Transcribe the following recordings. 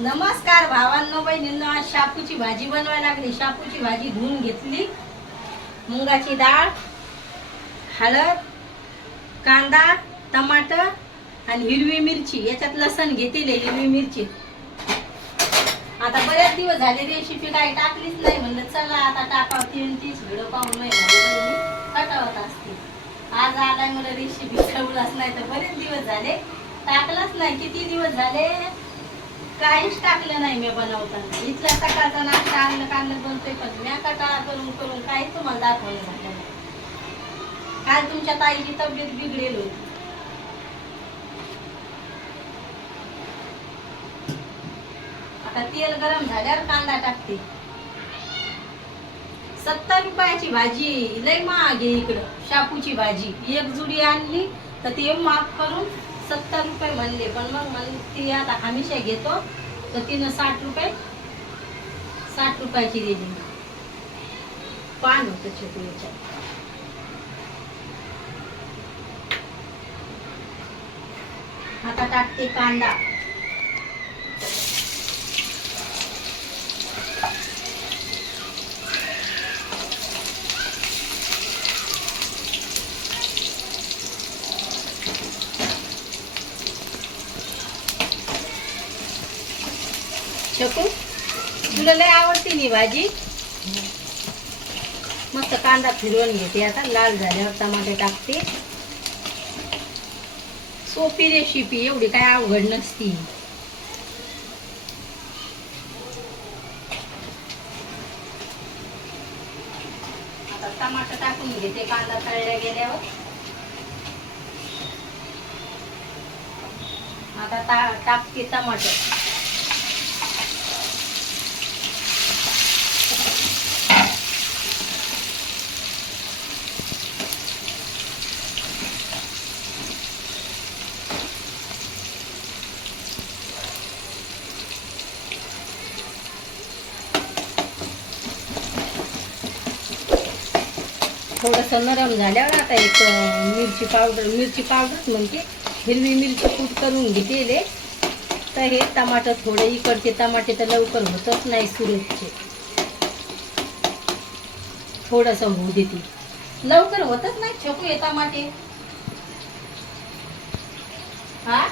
नमस्कार भावांनो बहिणींनो आज शापूची भाजी बनवायला लागली. शापूची भाजी धुवून घेतली. मुंगाची डाळ हळद कांदा टमाटर आणि हिरवी मिरची. याच्यात लसण घेतले हिरवी मिरची. आता बरेच दिवस झाले रेसिपी काही टाकलीच नाही. म्हणलं चला आता टाकाव तीन तीस व्हिडिओ पाहून नाही टाकावत असते आज आलाय मला रेसिपी ठेवलाच नाही तर बरेच दिवस झाले. टाकलाच नाही. किती दिवस झाले? काहीच टाकलं नाही मी बनवताना. इथल्या सकाळचा नाश्ता आणलं काढलं बनतोय पण मी कटाळा करून करून काहीच तुम्हाला दाखवलं झालं नाही. काल तुमच्या ताईची तब्येत बिघडेल होती. आता तेल गरम झाल्यावर कांदा टाकते. सत्तर रुपयाची भाजी लय महाग आहे इकडं. शापूची भाजी. एक जुडी आणली तर ते माफ करून सत्तर रुपये म्हणले पण मग म्हण ती आता हमेशा घेतो तर तिनं साठ रुपये साठ रुपयाची दिली. पान होतं छोटू याच्यात आता टाकते कांदा. शकू तुला लय आवडते नी भाजी. मस्त कांदा फिरवून घेते आता लाल झाल्यावर टमाटे टाकते. सोपी रेसिपी एवढी काय अवघड नसती. आता टमाटर टाकून घेते कांदा तळल्या गेल्यावर. आता टा- टाकते टमाटर थोडंसं नरम झाल्यावर आता एक मिरची पावडर मिरची पावडर म्हणते हिरवी मिरची कूट करून घेतेले तर हे टमाटर थोडे इकडचे टमाटे तर लवकर होतच नाही सुरतचे. थोडंसं होऊ देते लवकर होतच नाही छकू हे टमाटे. हा?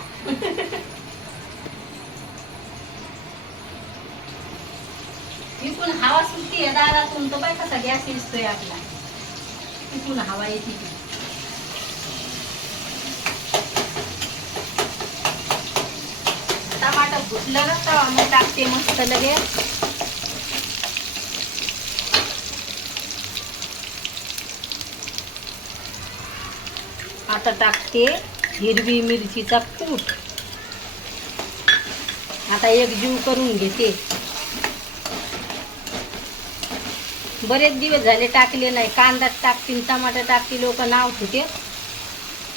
इकडून हवा सुटती आहे दारातून तो बाय कसा गॅस दिसतोय आपला. इकडून हवा येते टमाटर फुटलं ना तर मग टाकते मस्त लगेच. आता टाकते हिरवी मिरचीचा कूट. आता एक जीव करून घेते. बरेच दिवस झाले टाकले नाही. कांदा टाकतील टमाटर टाकतील लोक नाव ठेवते.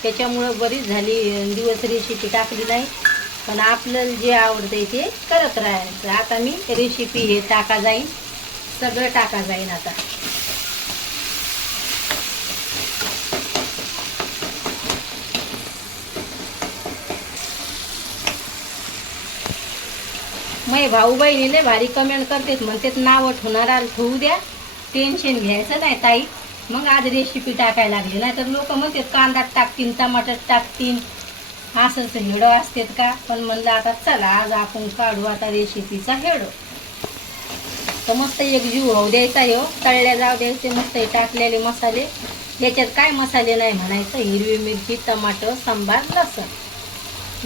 त्याच्यामुळं बरीच झाली दिवस रेसिपी टाकली नाही. पण आपल्याला जे आवडतं ते करत राहायचं. आता मी रेसिपी हे टाका जाईन. सगळं टाका जाईन आता. मै भाऊ बहिणीले भारी कमेंट करतेत. म्हणतात नाव ठेवणारा ठेवू द्या. टेन्शन घ्यायचं नाही ताई. मग आज रेसिपी टाकायला लागली. नाही तर लोक म्हणतात कांदा टाकतील टमाटर टाकतील असंच हेडो असतात का? पण म्हणलं आता चला आज आपण काढू आता रेसिपीचा हेडो. तर मस्त एक जीव होऊ द्यायचा हो. तळल्या जाऊ द्यायचे मस्त हे टाकलेले मसाले. याच्यात काय मसाले नाही म्हणायचं? हिरवी मिरची टमाटर सांबार लसण.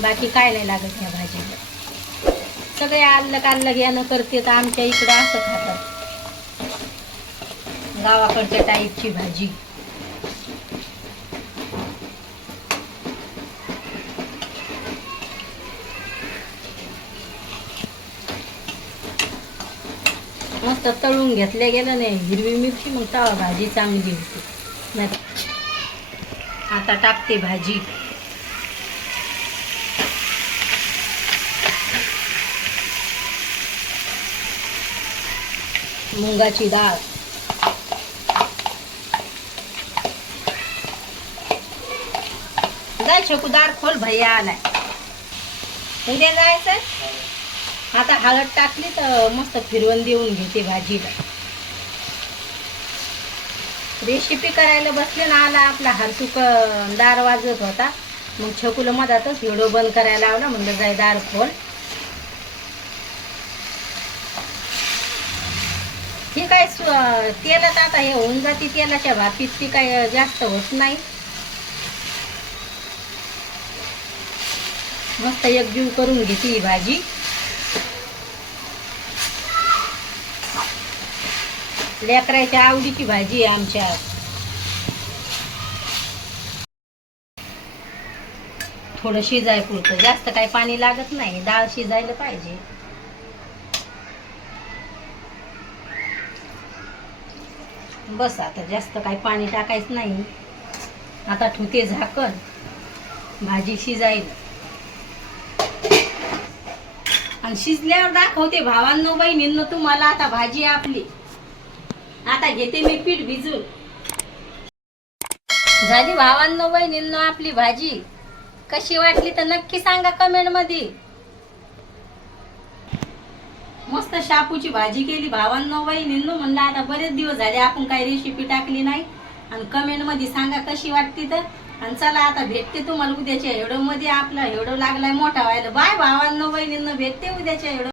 बाकी काय नाही लागत ह्या भाजीला सगळे आल्लक आल्लक यानं करते तर आमच्या इकडं असं खातात. गावाकडच्या टाईपची भाजी. मस्त तळून घेतल्या गेलं नाही. हिरवी मिरची मग तवा भाजी चांगली होती. नाही आता टाकते भाजी. मुंगाची डाळ. जाय शेकूदार दार खोल भैया आलाय. उद्या जायचं आता हळद टाकली तर मस्त फिरवून देऊन घेते भाजीला. रेसिपी करायला बसले ना आला आपला हरसुक दार वाजत होता. मग छकुलं मधातच व्हिडिओ बंद करायला लावला म्हणलं जाय दार खोल. ठीक काय तेलात आता हे होऊन जाते तेलाच्या भापीत ती काय जास्त होत नाही. मस्त एकजीव करून घेते ही भाजी. लेकराच्या आवडीची भाजी आहे आमच्या. थोडं शिजाय पुरतं. जास्त काही पाणी लागत नाही. डाळ शिजायला पाहिजे. बस आता जास्त काही पाणी टाकायचं नाही. आता ठुते झाकण. भाजी शिजायला. आणि शिजल्यावर दाखवते भावांनो बहिणींनो तुम्हाला आता भाजी आपली. आता घेते मी पीठ भिजून. झाली भावांनो बहिणींनो आपली भाजी. कशी वाटली तर नक्की सांगा कमेंटमध्ये. मस्त शापूची भाजी केली भावांनो बहिणींनो. म्हणलं आता बरेच दिवस झाले आपण काही रेसिपी टाकली नाही. आणि कमेंटमध्ये सांगा कशी वाटते तर. आणि चला आता भेटते तुम्हाला उद्याच्या एवढं मध्ये आपला एवढं लागलाय मोठा व्हायला. बाय भावांना बहिणींना भेटते उद्याच्या हेडो